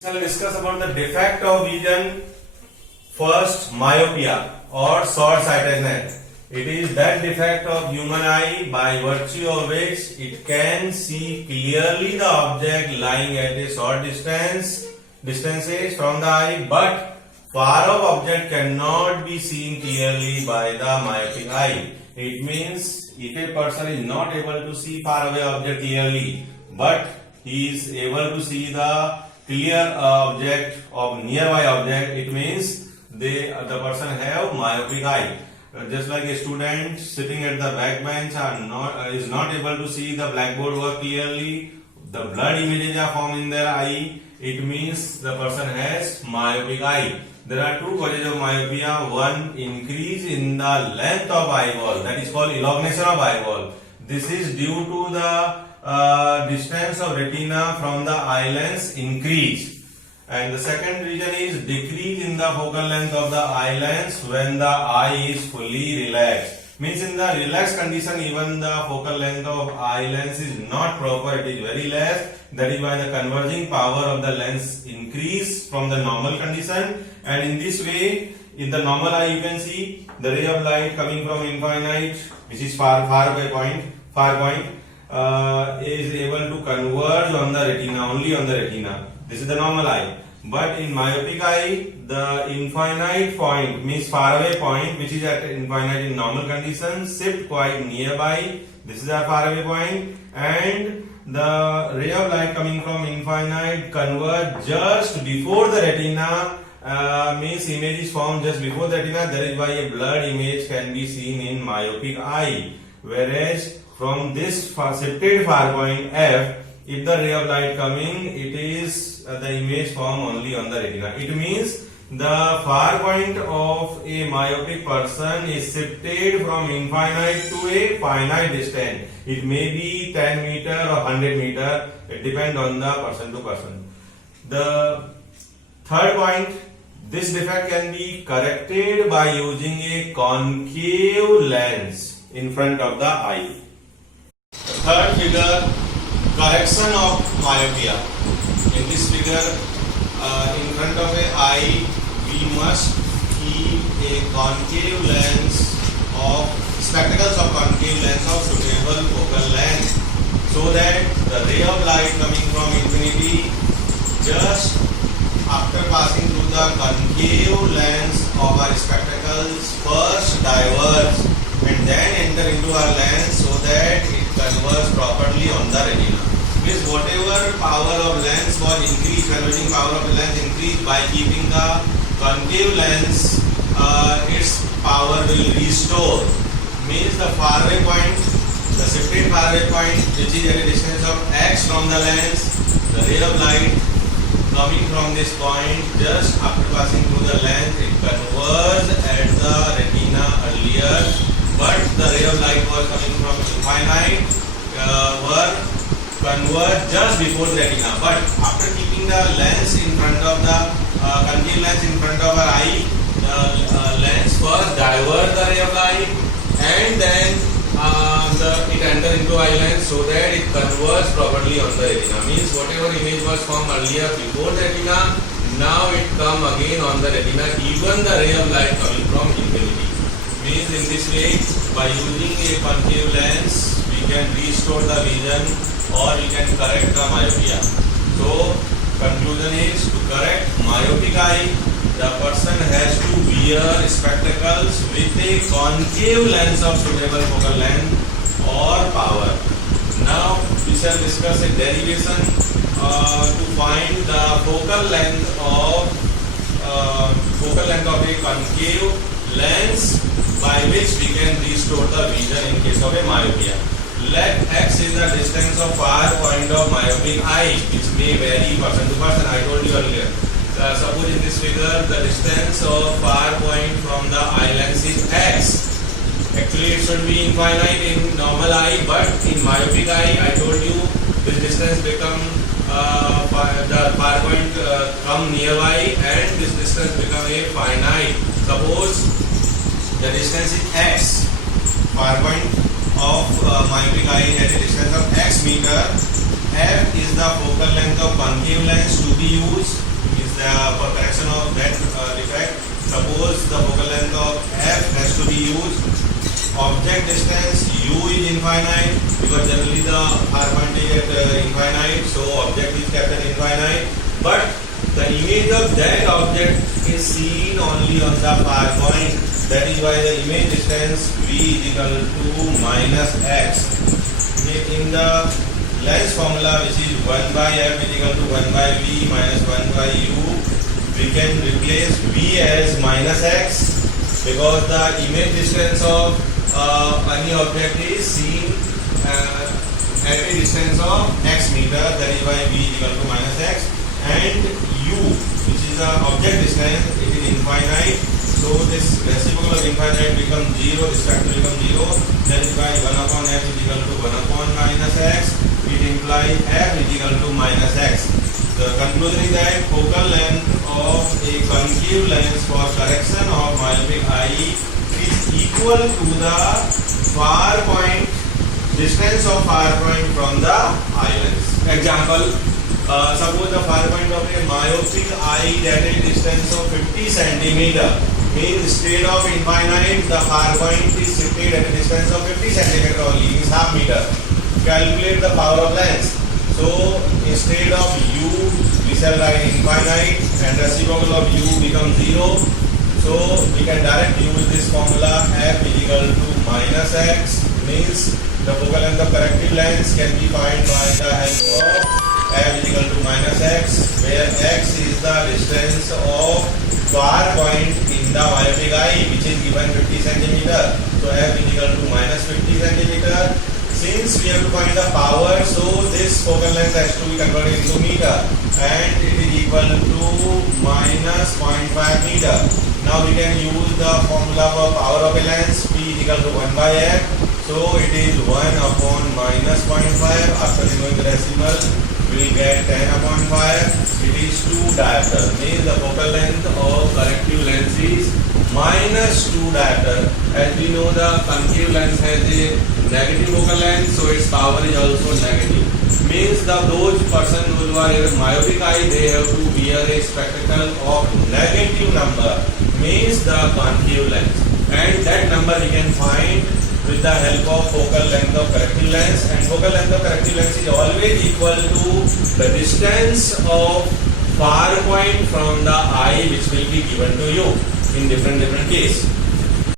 Shall discuss about the defect of vision. First, myopia or short-sightedness. It is that defect of human eye by virtue of which it can see clearly the object lying at a short distances from the eye, but far off object cannot be seen clearly by the myopic eye. It means if a person is not able to see far away object clearly, but he is able to see the clear object of nearby object, it means the person have myopic eye. Just like a student sitting at the back bench is not able to see the blackboard work clearly, the blurred images are formed in their eye, it means the person has myopic eye. There are two causes of myopia. One, increase in the length of eyeball, that is called elongation of eyeball. This is due to the distance of retina from the eye lens increase. And the second reason is decrease in the focal length of the eye lens when the eye is fully relaxed. Means in the relaxed condition, even the focal length of eye lens is not proper, it is very less. That is why the converging power of the lens increase from the normal condition. And in this way, in the normal eye you can see the ray of light coming from infinite, which is far point, is able to converge on the retina, only on the retina. This is the normal eye. But in myopic eye, the infinite point means far away point, which is at infinite in normal conditions, shift quite nearby. This is a far away point, and the ray of light coming from infinite converge just before the retina. Means image is formed just before the retina. That is why a blurred image can be seen in myopic eye. Whereas from this shifted far point F, if the ray of light coming, it is the image form only on the retina. It means the far point of a myopic person is shifted from infinite to a finite distance. It may be 10 meter or 100 meter. It depends on the person to person. The third point, this defect can be corrected by using a concave lens in front of the eye. The third figure, correction of myopia. In this figure, in front of an eye, we must keep a concave lens of spectacles of concave lens of suitable focal length, so that the ray of light coming from infinity just after passing through the concave lens of our spectacles first diverge and then enter into our lens, so that it converges properly on the retina. Means whatever power of lens was increased, converging power of the lens increased by keeping the concave lens, its power will restore. Means the faraway point, the shifted faraway point, which is at a distance of x from the lens, the ray of light coming from this point just after passing through the lens, it converged at the retina earlier, but the ray of light was coming from infinite were converged just before the retina. But after keeping the lens in front of the concave lens in front of our eye, the lens first divert the ray of light and then it enter into eye lens, so that it converges properly on the retina. Means whatever image was formed earlier before the retina, now it come again on the retina, even the ray of light coming from infinity. Means in this way, by using a concave lens, we can restore the vision or we can correct the myopia. So conclusion is, to correct myopic eye, the person has to wear spectacles with a concave lens of suitable focal length or power. Now we shall discuss a derivation to find the focal length of a concave lens by which we can restore the vision in case of a myopia. Let x is the distance of far point of myopic eye, which may vary person to person. I told you earlier. Suppose in this figure the distance of far point from the eye lens is x. Actually it should be infinite in normal eye, but in myopic eye I told you this distance become the far point come nearby and this distance become a finite. Suppose the distance is x, far point of myopic eye at a distance of x meter. F is the focal length of concave lens to be used that defect. Suppose the focal length of f has to be used. Object distance u is infinite because generally the far point is at infinite, so object is kept at infinite. But the image of that object is seen only on the far point. That is why the image distance v is equal to minus x. In the length formula, which is 1 by f is equal to 1 by v minus 1 by u, we can replace v as minus x because the image distance of any object is seen at a distance of x meter. That is why v is equal to minus x, and u, which is the object distance, it is infinite. So this reciprocal of infinite becomes 0, this factor becomes 0. That is why 1 upon f is equal to 1 upon minus x. It implies f is equal to minus x. The conclusion is that focal length of a concave lens for correction of myopic eye is equal to the far point, distance of far point from the eye lens. Example, suppose the far point of a myopic eye at a distance of 50 centimeter. Means instead of infinite, the far point is situated at a distance of 50 centimeter only, means half meter. Calculate the power of lens. So instead of u, we shall write infinite, and reciprocal of u becomes 0. So we can directly use this formula f is equal to minus x, means the focal length of corrective lens can be found by the help of f is equal to minus x, where x is the distance of far point in the myopic eye, which is given 50 centimeter. So f is equal to minus 50 centimeter. Since we have to find the power, so this focal length has to be converted into meter, and it is equal to minus 0.5 meter. Now we can use the formula for power of a lens, P is equal to 1 by f. So it is 1 upon minus 0.5. After removing the decimal, we will get 10 upon 5. It is 2 diopter. Means the focal length of corrective lens is minus 2 diopter. As we know, the concave lens has a negative focal length, so its power is also negative. Means those person who are in myopic eye, they have to wear a spectacle of negative number, means the concave lens, and that number we can find with the help of focal length of corrective lens. And focal length of corrective lens is always equal to the distance of far point from the eye, which will be given to you in different case.